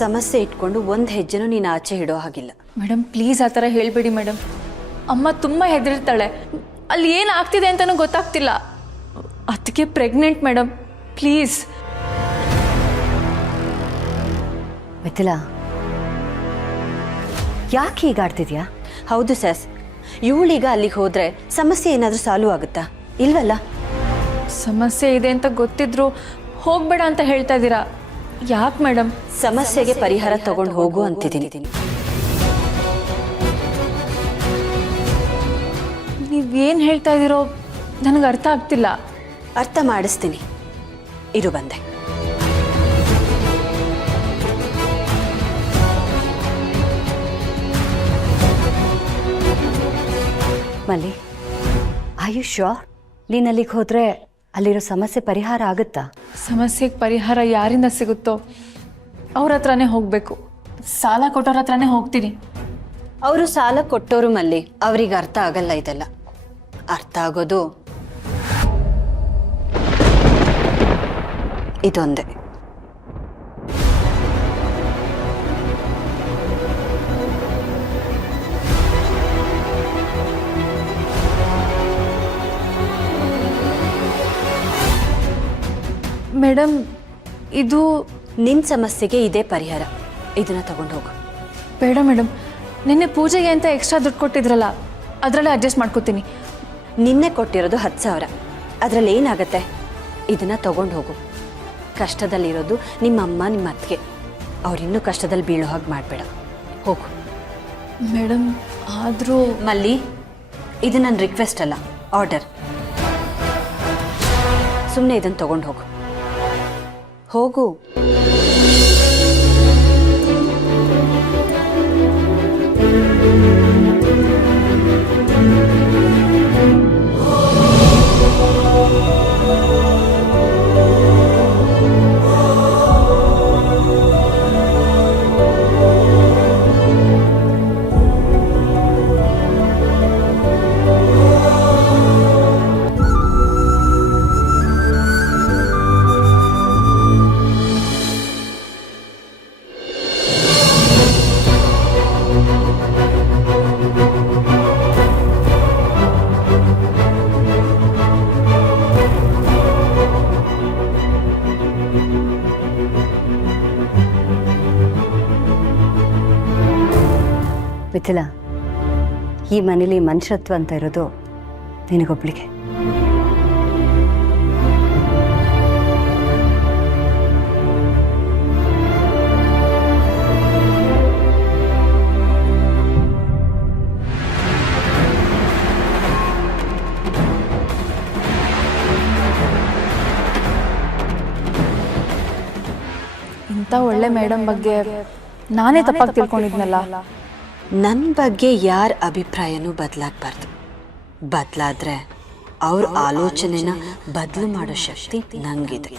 ಸಮಸ್ಯೆ ಇಟ್ಕೊಂಡು ಒಂದು ಹೆಜ್ಜೆನೂ ನೀನು ಆಚೆ ಇಡೋ ಹಾಗಿಲ್ಲ. ಮೇಡಮ್ ಪ್ಲೀಸ್ ಆ ಥರ ಹೇಳಬೇಡಿ ಮೇಡಮ್. ಅಮ್ಮ ತುಂಬ ಹೆದರ್ತಾಳೆ. ಅಲ್ಲಿ ಏನು ಆಗ್ತಿದೆ ಅಂತಲೂ ಗೊತ್ತಾಗ್ತಿಲ್ಲ. ಅದಕ್ಕೆ ಪ್ರೆಗ್ನೆಂಟ್ ಮೇಡಮ್, ಪ್ಲೀಸ್. ಮಿಥಿಲಾ, ಯಾಕೆ ಹೀಗಾಡ್ತಿದ್ಯಾ? ಹೌದು ಸಸ್, ಇವಳೀಗ ಅಲ್ಲಿಗೆ ಹೋದರೆ ಸಮಸ್ಯೆ ಏನಾದರೂ ಸಾಲ್ವ್ ಆಗುತ್ತಾ? ಇಲ್ವಲ್ಲ. ಸಮಸ್ಯೆ ಇದೆ ಅಂತ ಗೊತ್ತಿದ್ರು ಹೋಗಬೇಡ ಅಂತ ಹೇಳ್ತಾ ಇದ್ದೀರಾ. ಯಾಕೆ ಮೇಡಮ್? ಸಮಸ್ಯೆಗೆ ಪರಿಹಾರ ತಗೊಂಡು ಹೋಗು ಅಂತಿದ್ದೀನಿ. ನೀವೇನು ಹೇಳ್ತಾ ಇದ್ದೀರೋ ನನಗೆ ಅರ್ಥ ಆಗ್ತಿಲ್ಲ. ಅರ್ಥ ಮಾಡಿಸ್ತೀನಿ, ಇರು ಬಂದೆ. ಮಲ್ಲಿ, ಆರ್ ಯು ಶ್ಯೂರ್? ನೀನು ಅಲ್ಲಿಗೆ ಹೋದರೆ ಅಲ್ಲಿರೋ ಸಮಸ್ಯೆ ಪರಿಹಾರ ಆಗುತ್ತಾ? ಸಮಸ್ಯೆಗೆ ಪರಿಹಾರ ಯಾರಿಂದ ಸಿಗುತ್ತೋ ಅವ್ರ ಹತ್ರನೇ ಹೋಗಬೇಕು. ಸಾಲ ಕೊಟ್ಟವ್ರ ಹತ್ರನೇ ಹೋಗ್ತೀನಿ. ಅವರು ಸಾಲ ಕೊಟ್ಟೋರು ಮಲ್ಲಿ, ಅವ್ರಿಗೆ ಅರ್ಥ ಆಗಲ್ಲ ಇದೆಲ್ಲ. ಅರ್ಥ ಆಗೋದು ಇದೊಂದೇ. ಮೇಡಮ್, ಇದು ನಿನ್ನ ಸಮಸ್ಯೆಗೆ ಇದೇ ಪರಿಹಾರ. ಇದನ್ನ ತಗೊಂಡು ಹೋಗು. ಬೇಡ ಮೇಡಮ್, ನಿನ್ನೆ ಪೂಜೆಗೆ ಅಂತ ಎಕ್ಸ್ಟ್ರಾ ದುಡ್ಡು ಕೊಟ್ಟಿದ್ರಲ್ಲ, ಅದರಲ್ಲೇ ಅಡ್ಜಸ್ಟ್ ಮಾಡ್ಕೋತೀನಿ. ನಿನ್ನೆ ಕೊಟ್ಟಿರೋದು 10,000, ಅದರಲ್ಲಿ ಏನಾಗತ್ತೆ? ಇದನ್ನ ತಗೊಂಡು ಹೋಗು. ಕಷ್ಟದಲ್ಲಿರೋದು ನಿಮ್ಮಮ್ಮ, ನಿಮ್ಮ ಅತ್ತಿಗೆ. ಅವ್ರಿನ್ನೂ ಕಷ್ಟದಲ್ಲಿ ಬೀಳೋ ಹಾಗೆ ಮಾಡಬೇಡ. ಹೋಗು. ಮೇಡಮ್, ಆದರೂ ಮಲ್ಲಿ, ಇದು ನನ್ನ ರಿಕ್ವೆಸ್ಟ್ ಅಲ್ಲ, ಆರ್ಡರ್. ಸುಮ್ಮನೆ ಇದನ್ನು ತಗೊಂಡು ಹೋಗು. ಹೋಗು. ಮಿಥಿಲಾ, ಈ ಮನೇಲಿ ಮನುಷ್ಯತ್ವ ಅಂತ ಇರೋದು ನಿನಗೊಬ್ಳಿಗೆ. ಇಂಥ ಒಳ್ಳೆ ಮೇಡಮ್ ಬಗ್ಗೆ ನಾನೇ ತಪ್ಪಾಗಿ ತಿಳ್ಕೊಂಡಿದ್ನಲ್ಲ. ನನ್ನ ಬಗ್ಗೆ ಯಾರ ಅಭಿಪ್ರಾಯನೂ ಬದಲಾಗಬಾರ್ದು. ಬದಲಾದ್ರೆ ಅವ್ರ ಆಲೋಚನೆನ ಬದಲು ಮಾಡೋ ಶಕ್ತಿ ನಂಗಿದೆ.